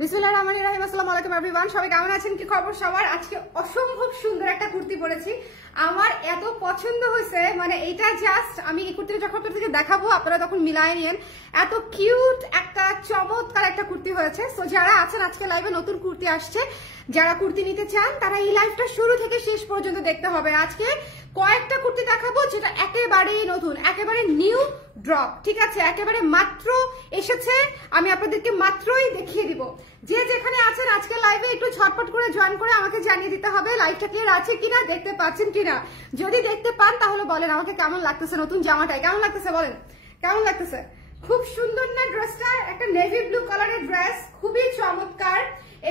বিসমিল্লাহির রহমানির রহিম। আসসালামু আলাইকুম এভরিওয়ান, সবাই কেমন আছেন? কি খবর সবার? আজকে অসম্ভব সুন্দর একটা কুর্তি পরেছি, আমার এত পছন্দ হয়েছে। মানে এটা জাস্ট আমি এই কুর্তিটা যখন আপনাদেরকে দেখাবো আপনারা তখন মিলায় নিয়েন, এত কিউট একটা চমৎকার একটা কুর্তি হয়েছে। সো যারা আছেন আজকে লাইভে, নতুন কুর্তি আসছে, যারা কুর্তি নিতে চান তারা এই লাইভটা শুরু থেকে শেষ পর্যন্ত দেখতে হবে। আজকে কয়েকটা কুর্তি দেখাবো যেটা একেবারেই নতুন, একেবারে নিউ ড্রপ, ঠিক আছে? একেবারে মাত্র এসেছে, আমি আপনাদেরকে মাত্রই দেখিয়ে দিব। যে যেখানে আছেন আজকে লাইভে একটু ঝটপট করে জয়েন করে আমাকে জানিয়ে দিতে হবে লাইভটা ক্লিয়ার আছে কিনা, দেখতে পাচ্ছেন কিনা। যদি দেখতে পান তাহলে বলেন আমাকে কেমন লাগতেছে, নতুন জামাটাই কেমন লাগতেছে, বলেন কেমন লাগতেছে। খুব সুন্দর না ড্রেসটা? একটা নেভি ব্লু কালারের ড্রেস, খুবই চমৎকার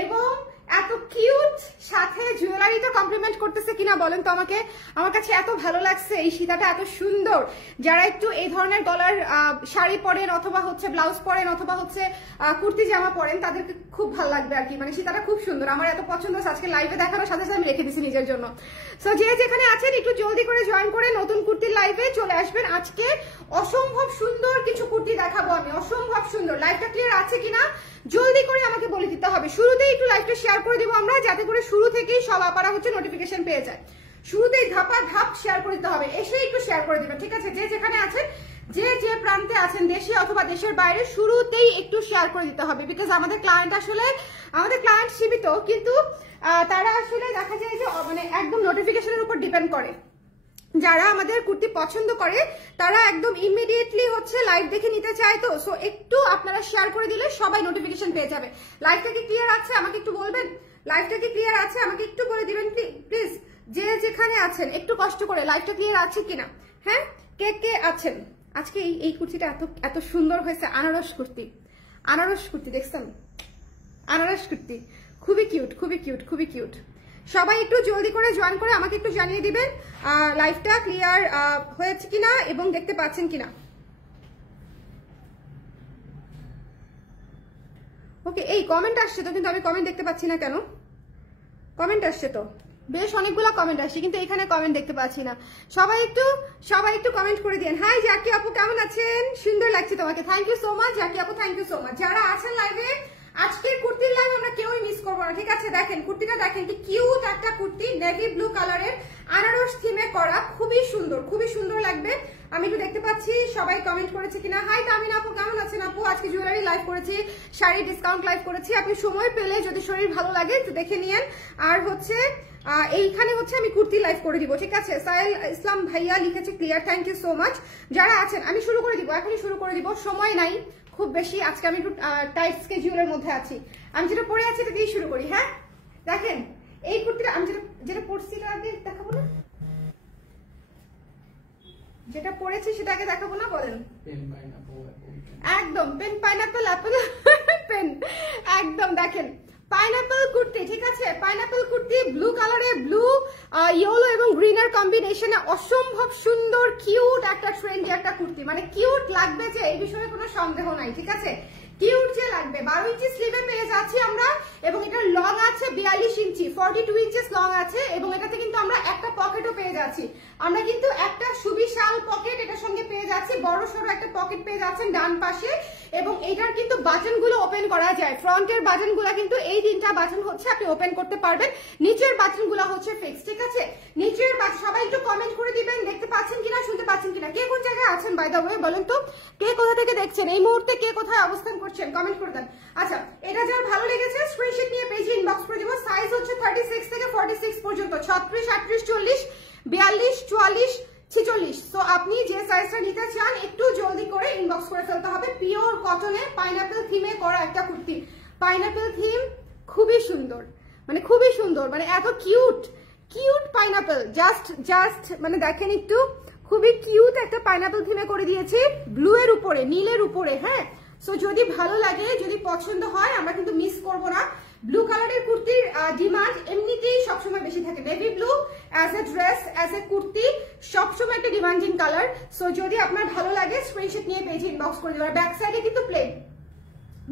এবং এত কিউট, সাথে জুয়েলারিটা কমপ্লিমেন্ট করতেছে কিনা বলেন তো আমাকে। আমার কাছে এত ভালো লাগছে, এই সীতাটা এত সুন্দর। যারা একটু এই ধরনের গলার শাড়ি পরেন অথবা হচ্ছে ব্লাউজ পরেন অথবা হচ্ছে কুর্তি জামা পরেন তাদেরকে খুব ভালো লাগবে আর কি। মানে সীতাটা খুব সুন্দর, আমার এত পছন্দ। আজকে লাইভে দেখানোর সাথে সাথে আমি রেখে দিচ্ছি নিজের জন্য। সো যে যেখানে আছেন একটু জলদি করে জয়েন করে নতুন কুর্তির লাইভে চলে আসবেন। আজকে অসম্ভব সুন্দর কিছু কুর্তি দেখাবো আমি, অসম্ভব সুন্দর। লাইভটা ক্লিয়ার আছে কিনা জলদি করে আমাকে বলে দিতে হবে। শুরুতেই একটু লাইভটা শেয়ার করে দিব আমরা, যাতে করে শুরু থেকেই সব আপারা হচ্ছে নোটিফিকেশন পেয়ে যায়। শুরুতেই ধাপা ধাপ শেয়ার করে দিতে হবে, এসে একটু শেয়ার করে দিবেন, ঠিক আছে? যে যেখানে আছেন, যে যে প্রান্তে আছেন, দেশে অথবা দেশের বাইরে, শুরুতেই একটু শেয়ার করে দিতে হবে। বিকজ আমাদের ক্লায়েন্ট সীমিত, কিন্তু তারা আসলে দেখা যায় যে মানে একদম নোটিফিকেশনের উপর ডিপেন্ড করে। যারা আমাদের কুর্তি পছন্দ করে তারা একদম ইমিডিয়েটলি হচ্ছে লাইভ দেখে নিতে চায়, তো সো একটু আপনারা শেয়ার করে দিলে সবাই নোটিফিকেশন পেয়ে যাবে। লাইভটা কি ক্লিয়ার আছে আমাকে একটু বলবেন? লাইভটা কি ক্লিয়ার আছে আমাকে একটু বলে দিবেন প্লিজ। যে যেখানে আছেন একটু কষ্ট করে লাইভটা ক্লিয়ার আছে কিনা। হ্যাঁ, কে কে আছেন? আজকে এই কুর্তিটা এত এত সুন্দর হয়েছে, আনারস কুর্তি। আনারস কুর্তি দেখছেন? আনারস কুর্তি খুবই কিউট, খুবই কিউট, খুবই কিউট। সবাই একটু জলদি করে জয়েন করে আমাকে একটু জানিয়ে দিবেন লাইভটা ক্লিয়ার হয়েছে কিনা এবং দেখতে পাচ্ছেন কিনা। ওকে, এই কমেন্ট আসছে তো, কিন্তু আমি কমেন্ট দেখতে পাচ্ছি না কেন? কমেন্ট আসছে তো, বেশ অনেকগুলো কমেন্ট আসছে, কিন্তু এখানে কমেন্ট দেখতে পাচ্ছি না। সবাই একটু কমেন্ট করে দিন। হাই জাকি আপু, কেমন আছেন? সুন্দর লাগছে তোমাকে, thank you so much Zaki আপু, থ্যাংক ইউ সো মাচ। যারা আছেন লাইভে, আজকের কুর্তির লাইভ আমরা কেউই মিস করবো না, ঠিক আছে? দেখেন কুর্তিটা, দেখেন কি কিউট একটা কুর্তি, নেভি ব্লু কালারের আনারস থিমে করা, খুবই সুন্দর, খুবই সুন্দর লাগবে। আমি একটু দেখতে পাচ্ছি সবাই কমেন্ট করেছে কিনা। হাই তামিনা আপু, কেমন আছেন আপু? আজকে জুয়েলারি লাইভ করেছি, শাড়ি ডিসকাউন্ট লাইভ করেছি। আপনি সময় পেলে যদি শরীর ভালো লাগে একটু দেখে নিয়েন। আর হচ্ছে এইখানে হচ্ছে আমি কুর্তি লাইভ করে দিব, ঠিক আছে? সাহেল ইসলাম ভাইয়া লিখেছে clear, thank you so much. যারা আছেন আমি শুরু করে দিব, এখনই শুরু করে দিব, সময় নাই খুব বেশি। আজকে আমি একটু টাইট স্কেডিউলের মধ্যে আছি। আমি যেটা পরে আছি এটা দিয়ে শুরু করি। হ্যাঁ, দেখেন এই কুর্তিটা আমি যেটা পরছি এটা আগে দেখাবো না, যেটা পরেছি সেটা আগে দেখাবো না, বলেন? একদম পেন পাইনাপল অ্যাপল পেন, একদম দেখেন পাইনাপল কুর্তি, ঠিক আছে? পাইনাপল কুর্তি ব্লু কালারে, ব্লু ইয়েলো এবং গ্রিনের কম্বিনেশনে অসম্ভব সুন্দর কিউট একটা ট্রেন্ডি একটা কুর্তি। মানে কিউট লাগবে যে, এই বিষয়ে কোনো সন্দেহ নাই, ঠিক আছে? কিউট যে লাগবে। 12 ইঞ্চি স্লিভে পেয়ে যাচ্ছি আমরা এবং এটার লং আছে 42 ইঞ্চি, 42 ইঞ্চেস লং আছে এবং এটাতে কিন্তু আমরা একটা পকেটও পেয়ে যাচ্ছি। আমরা কিন্তু একটা সুবিশাল পকেট এটার সঙ্গে পেয়ে যাচ্ছি, বড় সড়ো একটা পকেট পেয়ে যাচ্ছেন ডান পাশে। এবং এটার কিন্তু বাটনগুলো ওপেন করা যায়। ফ্রন্টের বাটনগুলো কিন্তু এই 3টা বাটন হচ্ছে আপনি ওপেন করতে পারবেন, নিচের বাটনগুলো হচ্ছে ফিক্স, ঠিক আছে? নিচের বাটন সবাই একটু কমেন্ট করে দিবেন দেখতে পাচ্ছেন কিনা, শুনতে পাচ্ছেন কিনা। কে কোন জায়গায় আছেন বাই দ্য ওয়ে বলেন তো, কে কোথা থেকে দেখছেন এই মুহূর্তে, কে কোথায় অবস্থান করছেন কমেন্ট করে দেন। আচ্ছা, এটা যার ভালো লেগেছে স্ক্রিনশট নিয়ে পেজে ইনবক্স করে দিব। সাইজ হচ্ছে 36 থেকে 46 পর্যন্ত, 36, 38, 40, 42, 44, 46। সো আপনি যে সাইজটা নিতে চান একটু জলদি করে ইনবক্স করে ফেলতে হবে। পিওর কটনে পাইনাপল থিমে করা একটা কুর্তি, পাইনাপল থিম, খুবই সুন্দর, মানে খুবই সুন্দর, মানে এত কিউট কিউট পাইনাপল, জাস্ট মানে দেখেন একটু, খুবই কিউট একটা পাইনাপল থিমে করে দিয়েছি ব্লু এর উপরে, নীলের উপরে। হ্যাঁ, সো যদি ভালো লাগে, যদি পছন্দ হয়, আমরা কিন্তু মিস করবো না। ব্লু কালারের কুর্তির ডিমান্ড এমনিতেই সবসময় বেশি থাকে। Navy blue as a dress, as a kurti সবসময় একটা ডিমান্ডিং কালার। সো যদি আপনার ভালো লাগে স্ক্রিনশট নিয়ে পেজে ইনবক্স করে দেবেন। ব্যাক সাইডে কিন্তু প্লেন,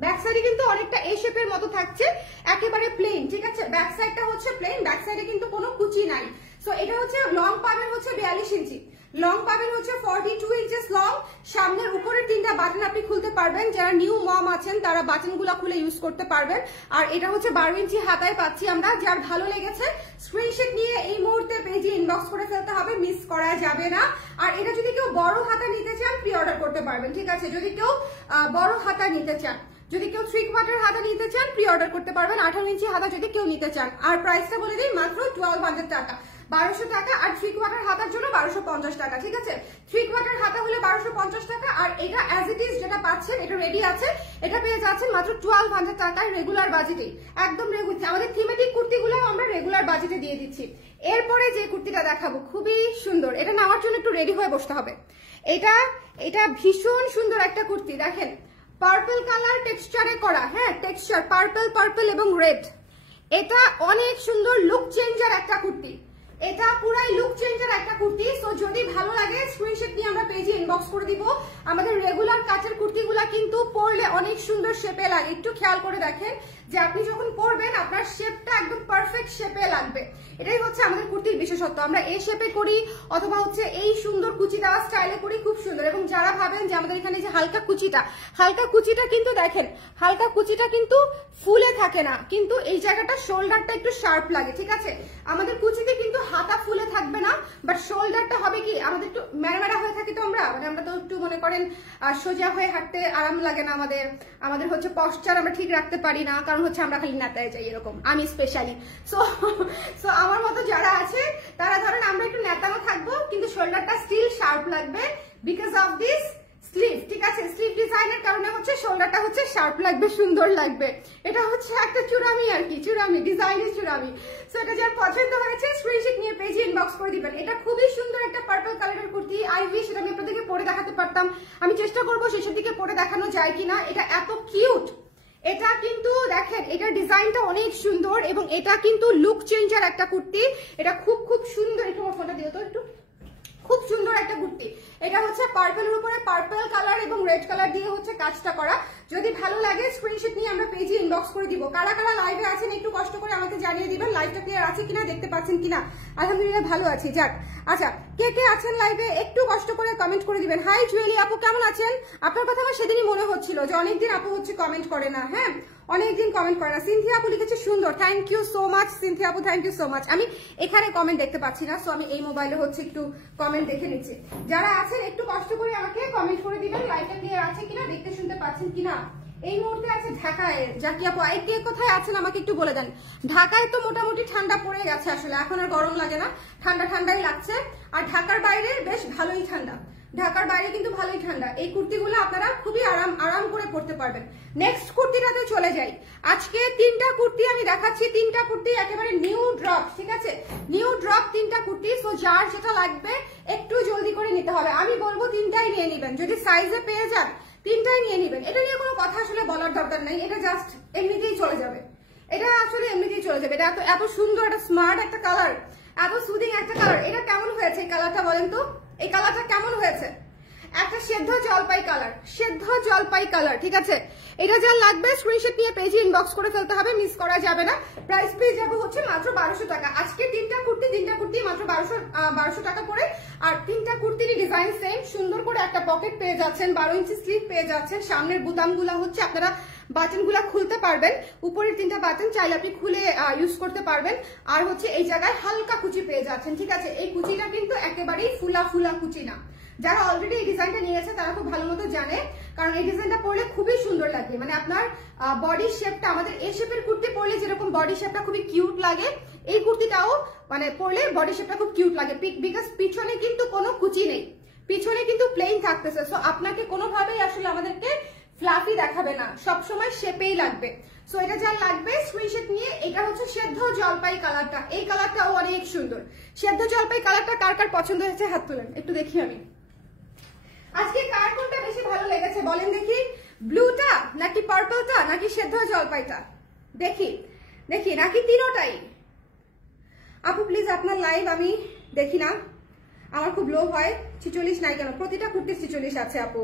ব্যাক সাইডে কিন্তু অনেকটা এই শেপের মতো থাকছে, একেবারে প্লেন, ঠিক আছে? ব্যাক সাইডটা হচ্ছে প্লেন, ব্যাক সাইডে কিন্তু কোনো কুচি নাই। সো এটা হচ্ছে লং পাবেন হচ্ছে 42 ইঞ্চি, লং পাবেন হচ্ছে 42 ইঞ্চেস লং। সামনের উপরের 3টা বাটন আপনি খুলতে পারবেন, যারা নিউ মম আছেন তারা বাটনগুলো খুলে ইউজ করতে পারবেন। আর এটা হচ্ছে 12 ইঞ্চি হাতায় পাচ্ছি আমরা। যার ভালো লেগেছে স্ক্রিনশট নিয়ে এই মুহূর্তে পেজে ইনবক্স করে ফেলতে হবে, মিস করা যাবে না। আর এটা যদি কেউ বড় হাতা নিতে চান প্রি অর্ডার করতে পারবেন, ঠিক আছে? যদি কেউ বড় হাতা নিতে চান, যদি কেউ 3 কোয়ার্টার হাতা নিতে চান প্রি অর্ডার করতে পারবেন, 18 ইঞ্চি হাতা যদি কেউ নিতে চান। আর প্রাইসটা বলে দিই, মাত্র 1200 টাকা, 1200 টাকা। আর 3 কোয়ার্টার হাতার জন্য 1250 টাকা, ঠিক আছে? 3 কোয়ার্টার হাতা হলে 1250 টাকা। আর এটা অ্যাজ ইট ইজ যেটা পাচ্ছেন, এটা রেডি আছে, এটা পেয়ে যাচ্ছেন মাত্র 1200 টাকায় রেগুলার বাজেটে। একদম রেগুলার, আমাদের থিমেটিক কুর্তিগুলো আমরা রেগুলার বাজেটে দিয়ে দিচ্ছি। এরপরে যে কুর্তিটা দেখাবো খুবই সুন্দর, এটা নেওয়ার জন্য একটু রেডি হয়ে বসতে হবে। এটা ভীষণ সুন্দর একটা কুর্তি, দেখেন পার্পল কালার টেক্সচারে করা, হ্যাঁ টেক্সচার পার্পল এবং রেড। এটা অনেক সুন্দর লুক চেঞ্জার একটা কুর্তি, এটা পুরাই লুক চেঞ্জার একটা কুর্তি। সো যদি ভালো লাগে স্ক্রিনশট নিয়ে আমরা পেজে ইনবক্স করে দিব। আমাদের রেগুলার কাচের কুর্তিগুলা কিন্তু পরলে অনেক সুন্দর শেপে লাগে, একটু খেয়াল করে দেখেন যে আপনি যখন পরবেন আপনার শেপটা একদম পারফেক্ট শেপে লাগবে। এটাই হচ্ছে আমাদের কুর্তির বিশেষত্ব, আমরা এই শেপে করি অথবা হচ্ছে এই সুন্দর কুচি দেওয়া স্টাইলে করি, খুব সুন্দর। এবং যারা ভাবেন যে আমাদের এখানে যে হালকা কুচিটা কিন্তু দেখেন, হালকা কুচিটা কিন্তু ফুলে থাকে না, কিন্তু এই জায়গাটা শোল্ডারটা একটু শার্প লাগে, ঠিক আছে? আমাদের কুচিতে কিন্তু হাতা ফুলে থাকবে না, বাট শোল্ডারটা হবে কি আমাদের একটু ম্যাড়া হয়ে থাকে। তো আমরা তো একটু মনে করেন সোজা হয়ে হাঁটতে আরাম লাগে না আমাদের হচ্ছে পশ্চার আমরা ঠিক রাখতে পারি না, কারণ হচ্ছে আমরা খালি নেতায় যাই, এরকম আমি স্পেশালি। সো আমার মতো যারা আছে তারা ধরেন আমরা একটু নেতানো থাকবো, কিন্তু শোল্ডারটা স্টিল শার্প লাগবে বিকজ অফ দিস স্লিভ, ঠিক আছে? স্লিভ ডিজাইনের কারণে হচ্ছে শোল্ডারটা হচ্ছে শার্প লাগবে, সুন্দর লাগবে। এটা হচ্ছে একটা চূড়ামি আর কি, চূড়ামি ডিজাইনের চূড়ামি। সো এটা যার পছন্দ হয়েছে স্ক্রিনশট নিয়ে পেজে ইনবক্স করে দিবেন। এটা খুবই সুন্দর একটা পার্পল কালারের কুর্তি। আই উইশ এটা আমি আপনাদেরকে পরে দেখাতে পারতাম, আমি চেষ্টা করবো শেষের দিকে পরে দেখানো যায় কিনা। এটা এত কিউট, এটা কিন্তু দেখেন এটার ডিজাইনটা অনেক সুন্দর এবং এটা কিন্তু লুক চেঞ্জার একটা কুর্তি। এটা খুব সুন্দর, একটু ফোনটা দিও তো একটু, খুব সুন্দর একটা কুর্তি। এটা হচ্ছে পার্পলের উপরে পার্পল কালার এবং রেড কালার দিয়ে হচ্ছে কাজটা করা। যদি ভালো লাগে স্ক্রিনশট নিয়ে আমরা পেজে ইনবক্স করে দিব। কারা কারা লাইভে আছেন একটু কষ্ট করে আমাকে জানিয়ে দিবেন, লাইভটা ক্লিয়ার আছে কিনা, দেখতে পাচ্ছেন কিনা। আলহামদুলিল্লাহ ভালো আছি, যাক। আচ্ছা, কে আছেন লাইভে একটু কষ্ট করে কমেন্ট করে দিবেন। হাই জুয়েলি আপু, কেমন আছেন? আপনার কথা আমার সেদিনই মনে হচ্ছিল যে অনেকদিন আপু হচ্ছে কমেন্ট করে না, হ্যাঁ অনেকদিন কমেন্ট করে না। সিনথিয়া আপু লিখেছে সুন্দর, thank you so much Sinthia আপু, থ্যাংক ইউ সো মাচ। আমি এখানে কমেন্ট দেখতে পাচ্ছি না, সো আমি এই মোবাইলে হচ্ছে একটু কমেন্ট দেখে নিচ্ছি। যারা আছেন একটু কষ্ট করে আমাকে কমেন্ট করে দিবেন লাইভটা ক্লিয়ার আছে কিনা, দেখতে শুনতে পাচ্ছেন কিনা। এই মুহূর্তে আছে ঢাকায় জাকি আপু, কে কোথায় আছেন আমাকে একটু বলে দেন। ঢাকায় তো মোটামুটি ঠান্ডা পড়ে গেছে, আসলে এখন আর গরম লাগে না, ঠান্ডাই লাগছে। আর ঢাকার বাইরে বেশ ভালোই ঠান্ডা, ঢাকার বাইরে কিন্তু ভালোই ঠান্ডা। এই কুর্তিগুলো আপনারা খুবই আরাম করে পরতে পারবেন। নেক্সট কুর্তিটাতে চলে যাই। আজকে 3টা কুর্তি আমি দেখাচ্ছি, 3টা কুর্তি একেবারে নিউ ড্রপ, ঠিক আছে? নিউ ড্রপ 3টা কুর্তি। সো যার যেটা লাগবে একটু জলদি করে নিতে হবে। আমি বলবো 3টাই নিয়ে নেবেন, যদি সাইজে পেয়ে যান 3টাই নিয়ে নেবেন। এটা নিয়ে কোনো কথা আসলে বলার দরকার নেই, এটা জাস্ট এমনিতেই চলে যাবে, এটা আসলে এমনিতেই চলে যাবে। এটা এত সুন্দর, একটা স্মার্ট একটা কালার, এত সুদিং একটা কালার। এটা কেমন হয়েছে এই কালারটা বলেন তো, এই কালারটা কেমন হয়েছে? একটা সেদ্ধ জলপাই কালার, ঠিক আছে? এটা যা লাগবে স্ক্রিনশট নিয়ে পেজে ইনবক্স করে ফেলতে হবে, মিস করা যাবে না। প্রাইস পেয়ে যাবে হচ্ছে মাত্র 1200 টাকা। আজকে 3টা কুর্তি মাত্র 1200 টাকা করে। আর 3টা কুর্তিরই ডিজাইন সেম, সুন্দর করে একটা পকেট পেয়ে যাচ্ছেন, 12 ইঞ্চি স্লিভ পেয়ে যাচ্ছেন। সামনের বুতামগুলা হচ্ছে আপনারা বাটনগুলা খুলতে পারবেন, উপরের 3টা বাটন চাইলে আপনি খুলে ইউজ করতে পারবেন। আর হচ্ছে এই জায়গায় হালকা কুচি পেয়ে যাচ্ছেন, ঠিক আছে? এই কুচিটা কিন্তু একেবারেই ফুলা কুচি না। যারা অলরেডি এই ডিজাইনটা নিয়েছে তারা খুব ভালো মতো জানে, কারণ এই ডিজাইনটা পরলে খুবই সুন্দর লাগে। মানে আপনার বডি শেপটা, আমাদের এই শেপের কুর্তি পরলে যেরকম বডি শেপটা খুবই কিউট লাগে, এই কুর্তিটাও মানে পরলে বডি শেপটা খুব কিউট লাগে। বিকজ পিছনে কিন্তু কোনো কুচি নেই, পিছনে কিন্তু প্লেন থাকতেছে। সো আপনাকে কোনোভাবেই আসলে আমাদেরকে ফ্লাফি দেখাবে না, সবসময় শেপেই লাগবে। সো এটা যা লাগবে স্ক্রিনশট নিয়ে। এটা হচ্ছে সেদ্ধ জলপাই কালারটা, এই কালারটাও অনেক সুন্দর। সেদ্ধ জলপাই কালারটা কার কার পছন্দ হয়েছে হাত তুলেন, একটু দেখি আমি। আজকে কার কোনটা বেশি ভালো লেগেছে বলেন দেখি, ব্লুটা নাকি পার্পলটা নাকি সেদ্ধ জলপাইটা? দেখি নাকি তিনোটাই? আপু প্লিজ আপনার লাইভ আমি দেখি না, আমার খুব লো হয়। 46 নাই কেন? প্রতিটা কুর্তির 46 আছে আপু।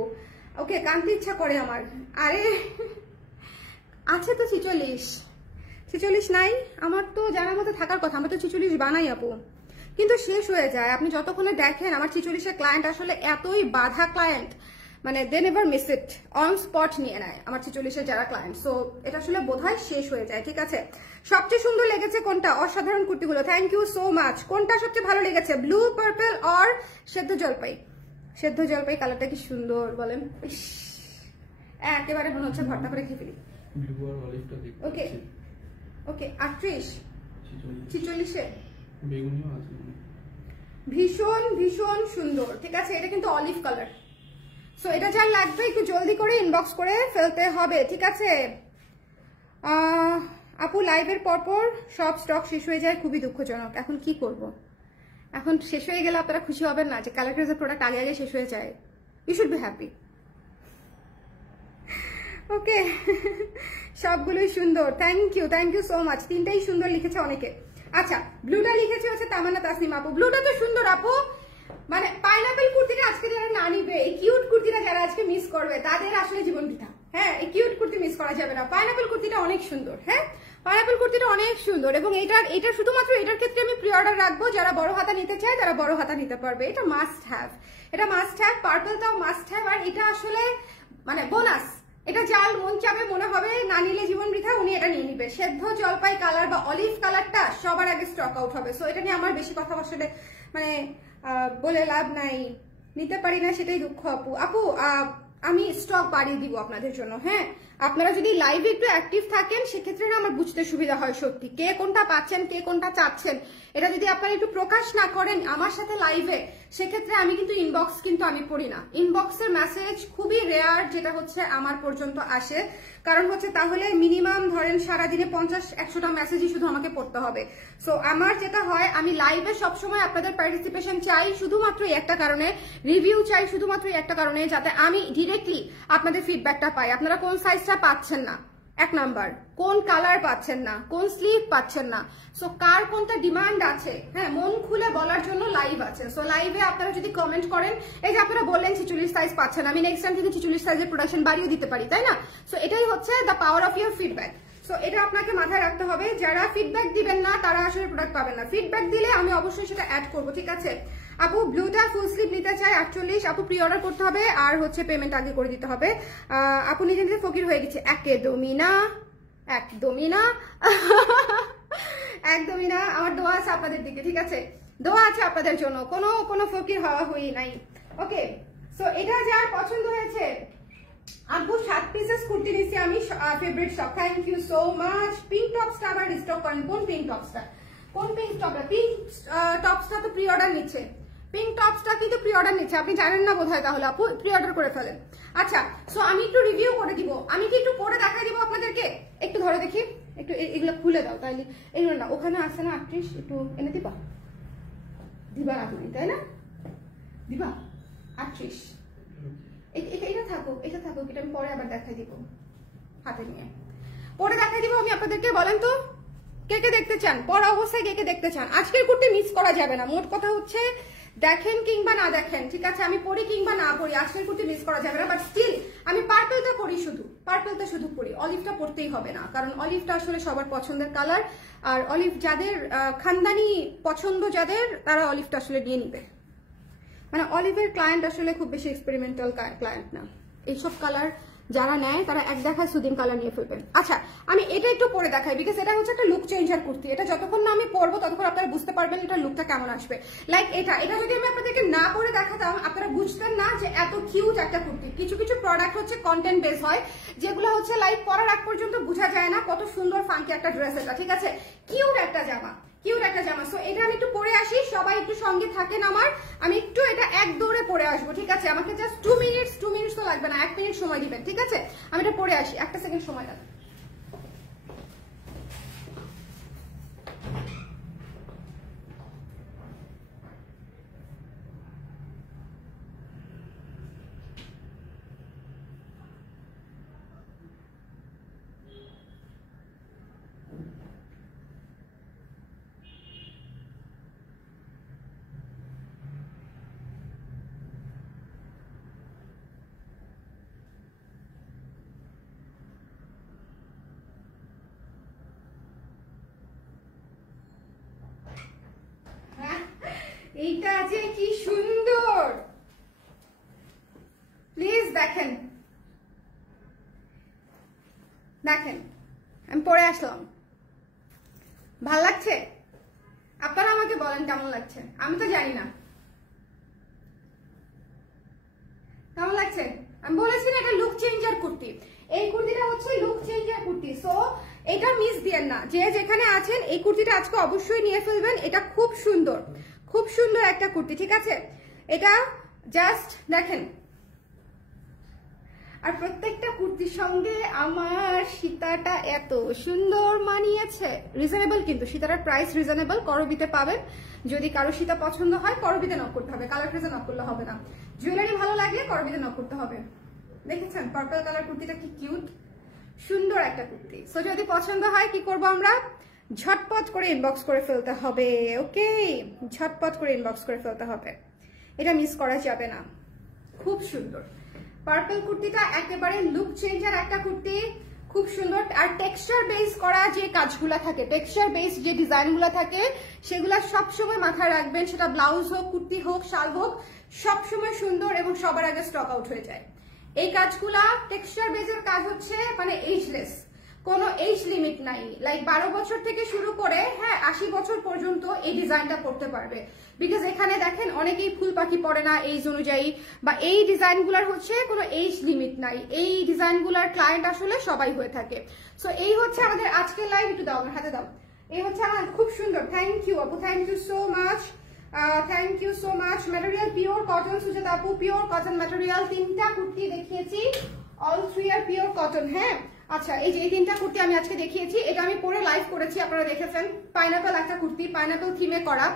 ওকে, কানতে ইচ্ছা করে আমার। আরে আছে তো 46 নাই, আমার তো জানার মতো থাকার কথা, আমরা তো 46 বানাই আপু। কিন্তু শেষ হয়ে যায়। আপনি যতক্ষণে দেখেন আমার 46-এর ক্লায়েন্ট আসলে এতই বাধা ক্লায়েন্ট, মানে they never miss it, on spot নিয়ে নেয় আমার 46-এর যারা ক্লায়েন্ট। সো এটা আসলে বোধহয় শেষ হয়ে যায়। ঠিক আছে, সবচেয়ে সুন্দর লেগেছে কোনটা? অসাধারণ কুর্তিগুলো, থ্যাংক ইউ সো মাচ। কোনটা সবচেয়ে ভালো লেগেছে? ব্লু, পার্পল অর সেদ্ধ জলপাই? সেদ্ধ জলপাই কালারটা কি সুন্দর বলেন, একেবারে মনে হচ্ছে ভর্তা করে খেয়ে ফেলি। ওকে ওকে, 38 46-এ ভীষণ ভীষণ সুন্দর। ঠিক আছে, এটা কিন্তু অলিভ কালার। সো এটা যার লাগবে একটু জলদি করে ইনবক্স করে ফেলতে হবে। ঠিক আছে আপু, লাইভের পরপর সব স্টক শেষ হয়ে যায়, খুবই দুঃখজনক। এখন কি করব? এখন শেষ হয়ে গেলে আপনারা খুশি হবেন না যে কালেক্টরসের প্রোডাক্ট আগে আগে শেষ হয়ে যায়? You should be happy. Okay, সবগুলোই সুন্দর, থ্যাংক ইউ সো মাচ। তিনটাই সুন্দর লিখেছে অনেকে। আচ্ছা, ব্লুটা লিখেছে হচ্ছে তামান্না তাসনিম আপু। ব্লুটা তো সুন্দর আপু, মানে পাইনাপেল কুর্তিটা আজকে যারা না নিবে, এই কিউট কুর্তিটা যারা আজকে মিস করবে তাদের আসলে জীবন বৃথা। হ্যাঁ, এই কিউট কুর্তি মিস করা যাবে না। পাইনাপেল কুর্তিটা অনেক সুন্দর। হ্যাঁ, পাইনাপেল কুর্তিটা অনেক সুন্দর, এবং এটা শুধুমাত্র এটার ক্ষেত্রে আমি প্রি অর্ডার রাখবো। যারা বড় হাতা নিতে চায় তারা বড় হাতা নিতে পারবে। এটা মাস্ট হ্যাভ, এটা মাস্ট হ্যাভ। পার্পলটাও মাস্ট হ্যাভ। আর এটা আসলে মানে বোনাস। এটা যার মন চাবে, মনে হবে না নিলে জীবন বৃথা, উনি এটা নিয়ে নিবে। সেদ্ধ জলপাই কালার বা অলিভ কালারটা সবার আগে স্টক আউট হবে। সো এটা নিয়ে আমার বেশি কথা আসলে মানে বলে লাভ নাই। নিতে পারি না সেটাই দুঃখ আপু। আপু আমি স্টক বাড়িয়ে দিব আপনাদের জন্য। হ্যাঁ, আপনারা যদি লাইভে একটু অ্যাক্টিভ থাকেন সেক্ষেত্রে না আমার বুঝতে সুবিধা হয় সত্যি কে কোনটা পাচ্ছেন, কে কোনটা চাচ্ছেন। এটা যদি আপনারা একটু প্রকাশ না করেন আমার সাথে লাইভে, সেক্ষেত্রে আমি কিন্তু ইনবক্স কিন্তু আমি পড়ি না। ইনবক্সের মেসেজ খুবই রেয়ার যেটা হচ্ছে আমার পর্যন্ত আসে, কারণ হচ্ছে তাহলে মিনিমাম ধরেন সারাদিনে 50-100টা মেসেজই শুধু আমাকে পড়তে হবে। সো আমার যেটা হয়, আমি লাইভে সবসময় আপনাদের পার্টিসিপেশন চাই শুধুমাত্র একটা কারণে, রিভিউ চাই শুধুমাত্র একটা কারণে, যাতে আমি ডিরেক্টলি আপনাদের ফিডব্যাকটা পাই। আপনারা কোন সাইজটা পাচ্ছেন না, 1 নাম্বার, কোন কালার পাচ্ছেন না, কোন স্লিভ পাচ্ছেন না, সো কার কোনটা ডিমান্ড আছে, হ্যাঁ মন খুলে বলার জন্য লাইভ আছে। সো লাইভে আপনারা যদি কমেন্ট করেন, এই যে আপনারা বললেন 46 সাইজ পাচ্ছেন, আমি নেক্সট টাইম থেকে 46 সাইজের প্রোডাকশন বাড়িয়ে দিতে পারি, তাই না? সো এটাই হচ্ছে the power of your feedback. So এটা আপনাকে মাথায় রাখতে হবে। যারা ফিডব্যাক দিবেন না তারা আসলে প্রোডাক্ট পাবেন না। ফিডব্যাক দিলে আমি অবশ্যই সেটা অ্যাড করবো। ঠিক আছে আপু, ব্লুটা ফুল স্লিভ নিতে চাই 48 আপু, প্রি অর্ডার করতে হবে আর হচ্ছে পেমেন্ট আগে করে দিতে হবে। আপু নিজে নিজে ফকির হয়ে গেছে, একদমই না, একদমই না, একদমই না। আমার দোয়া আছে আপনাদের দিকে। ঠিক আছে, দোয়া আছে আপনাদের জন্য, কোনো ফকির হওয়া হই নাই। ওকে, সো এটা যার পছন্দ হয়েছে, আপু 7 পিসেস কুর্তি নিচ্ছি আমি, favourite shop, thank you so much. Pink টপসটা আবার রিস্টক করেন। কোন পিঙ্ক টপসটা? কোন পিঙ্ক টপটা? পিঙ্ক টপসটা তো প্রি অর্ডার নিচ্ছে। পিঙ্ক টপসটা কিন্তু প্রি অর্ডার নিচ্ছে, আপনি জানেন না বোধহয়, তাহলে আপু প্রি অর্ডার করে ফেলেন। আচ্ছা, সো আমি একটু রিভিউ করে দিব, আমি কি একটু পরে দেখাই দিব আপনাদেরকে। একটু ধরে দেখি, একটু এগুলো খুলে দাও তাইলে। এগুলো না, ওখানে আছে না 38, একটু এনে দিবা, দিবা না তুমি, তাই না? দিবা 38, এটা থাকুক, এটা থাকুক, এটা আমি পরে আবার দেখাই দিব, হাতে নিয়ে পরে দেখাই দিব আমি আপনাদেরকে। বলেন তো কে কে দেখতে চান, পরা অবস্থায় কে কে দেখতে চান? আজকের কুর্তি মিস করা যাবে না। মোট কথা হচ্ছে দেখেন কিংবা না দেখেন, ঠিক আছে, আমি পরি কিংবা না পরি, আজকের কুর্তি মিস করা যাবে না। বাট স্টিল আমি পার্পলটা পরি, শুধু পার্পলটা শুধু পরি, অলিভটা পরতেই হবে না, কারণ অলিভটা আসলে সবার পছন্দের কালার। আর অলিভ যাদের খানদানি পছন্দ, যাদের, তারা অলিভটা আসলে নিয়ে নিবে। মানে অলিভের ক্লায়েন্ট আসলে খুব বেশি এক্সপেরিমেন্টাল ক্লায়েন্ট না। এইসব কালার যারা নেয় তারা এক দেখায় সুদিন কালার নিয়ে ফেলবেন। আচ্ছা, আমি এটা একটু পরে দেখাই, বিকজ এটা হচ্ছে একটা লুক চেঞ্জার কুর্তি। এটা যতক্ষণ না আমি পরবো ততক্ষণ আপনারা বুঝতে পারবেন এটা লুকটা কেমন আসবে। লাইক এটা যদি আমি আপনাদেরকে না পরে দেখাতাম আপনারা বুঝতেন না যে এত কিউট একটা কুর্তি। কিছু কিছু প্রোডাক্ট হচ্ছে কন্টেন্ট বেস হয়, যেগুলো হচ্ছে লাইক পরার আগ পর্যন্ত বোঝা যায় না কত সুন্দর ফাঙ্কি একটা ড্রেস এটা। ঠিক আছে, কিউট একটা জামা, কিউট একটা জামা। সো এটা আমি একটু পরে আসি, সবাই একটু সঙ্গে থাকেন আমার, আমি একটু এটা এক দৌড়ে পরে আসবো। ঠিক আছে, আমাকে জাস্ট 2 মিনিটস তো লাগবে না, 1 মিনিট সময় দিবেন। ঠিক আছে, আমি এটা পরে আসি, 1 সেকেন্ড সময় লাগবে। এইটা যে কি সুন্দর, প্লিজ দেখেন দেখেন, আমি পরে আসলাম, ভাল লাগছে? আপনারা আমাকে বলেন কেমন লাগছে, আমি তো জানি না কেমন লাগছে। আমি বলেছি না এটা লুক চেঞ্জার কুর্তি, এই কুর্তিটা হচ্ছে লুক চেঞ্জার কুর্তি। সো এটা মিস দিয়েন না, যে যেখানে আছেন এই কুর্তিটা আজকে অবশ্যই নিয়ে ফেলবেন। এটা খুব সুন্দর, খুব সুন্দর একটা কুর্তি, ঠিক আছে? এটা জাস্ট দেখেন। আর প্রত্যেকটা কুর্তির সঙ্গে আমার সীতাটা এত সুন্দর মানিয়েছে। রিজনেবল, কিন্তু সীতাটার প্রাইস রিজনেবল, করবিতে পাবেন। যদি কারো সীতা পছন্দ হয় করবিতে নক করতে হবে, কালার ফ্রেজে নক করলে হবে না। জুয়েলারি ভালো লাগলে করবিতে নক করতে হবে। দেখেছেন পার্পল কালার কুর্তিটা কি কিউট, সুন্দর একটা কুর্তি। সো যদি পছন্দ হয় কি করব আমরা, ঝটপট করে ইনবক্স করে ফেলতে হবে। ওকে, ঝটপট করে ইনবক্স করে ফেলতে হবে, এটা মিস করা যাবে না। খুব সুন্দর পার্পল কুর্তিটা, একেবারে লুক চেঞ্জার একটা কুর্তি, খুব সুন্দর। আর টেক্সচার বেস করা যে কাজগুলা থাকে, টেক্সচার বেস যে ডিজাইনগুলো থাকে, সেগুলা সবসময় মাথায় রাখবেন। সেটা ব্লাউজ হোক, কুর্তি হোক, শাল হোক, সবসময় সুন্দর এবং সবার আগে স্টক আউট হয়ে যায়। এই কাজগুলা টেক্সচার বেসের কাজ হচ্ছে মানে এইজলেস, কোনো এজ লিমিট নাই। লাইক 12 বছর থেকে শুরু করে 80 বছর পর্যন্ত এই ডিজাইনটা পড়তে পারবে। বিকজ এখানে দেখেন অনেকেই ফুল পাখি পড়ে না এইজ অনুযায়ী, বা এই ডিজাইনগুলার হচ্ছে কোনো এজ লিমিট নাই। এই ডিজাইনগুলার ক্লায়েন্ট আসলে সবাই হয়ে থাকে। সো এই হচ্ছে আমাদের আজকের লাইভ। একটু দাও, আমার হাতে দাও। এই হচ্ছে আমার, খুব সুন্দর। থ্যাংক ইউ আপু, thank you so much, thank you so much. Material pure cotton, Sujata আপু পিওর কটন ম্যাটেরিয়াল। 3টা কুর্তি দেখিয়েছি, অল 3 আর পিওর কটন। হ্যাঁ আচ্ছা, এই যে এই 3টা কুর্তি আমি আজকে দেখিয়েছি, এটা আমি পরে লাইভ করেছি, আপনারা দেখেছেন। পাইনাপল একটা কুর্তি, পাইনাপল থিমে করা,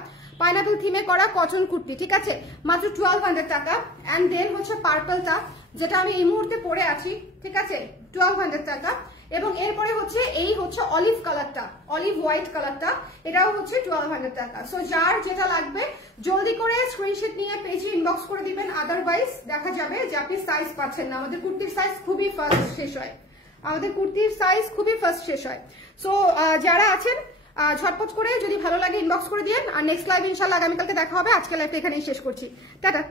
পাইনাপল থিমে করা কটন কুর্তি, ঠিক আছে, মাত্র 1200 টাকা। অ্যান্ড দেন হচ্ছে পার্পলটা, যেটা আমি এই মুহূর্তে পরে আছি, ঠিক আছে, 1200 টাকা। এবং এরপরে হচ্ছে এই হচ্ছে অলিভ কালারটা, অলিভ হোয়াইট কালারটা, এটাও হচ্ছে 1200 টাকা। সো যার যেটা লাগবে জলদি করে স্ক্রিনশট নিয়ে পেজে ইনবক্স করে দিবেন, আদারওয়াইজ দেখা যাবে যে আপনি সাইজ পাচ্ছেন না। আমাদের কুর্তির সাইজ খুবই ফাস্ট শেষ হয়, আমাদের কুর্তির সাইজ খুবই ফাস্ট শেষ হয়। সো যারা আছেন ঝটপট করে যদি ভালো লাগে ইনবক্স করে দিন। আর নেক্সট লাইভ ইনশাআল্লাহ আগামীকালকে দেখা হবে। আজকে লাইভটা এখানেই শেষ করছি, টাটা।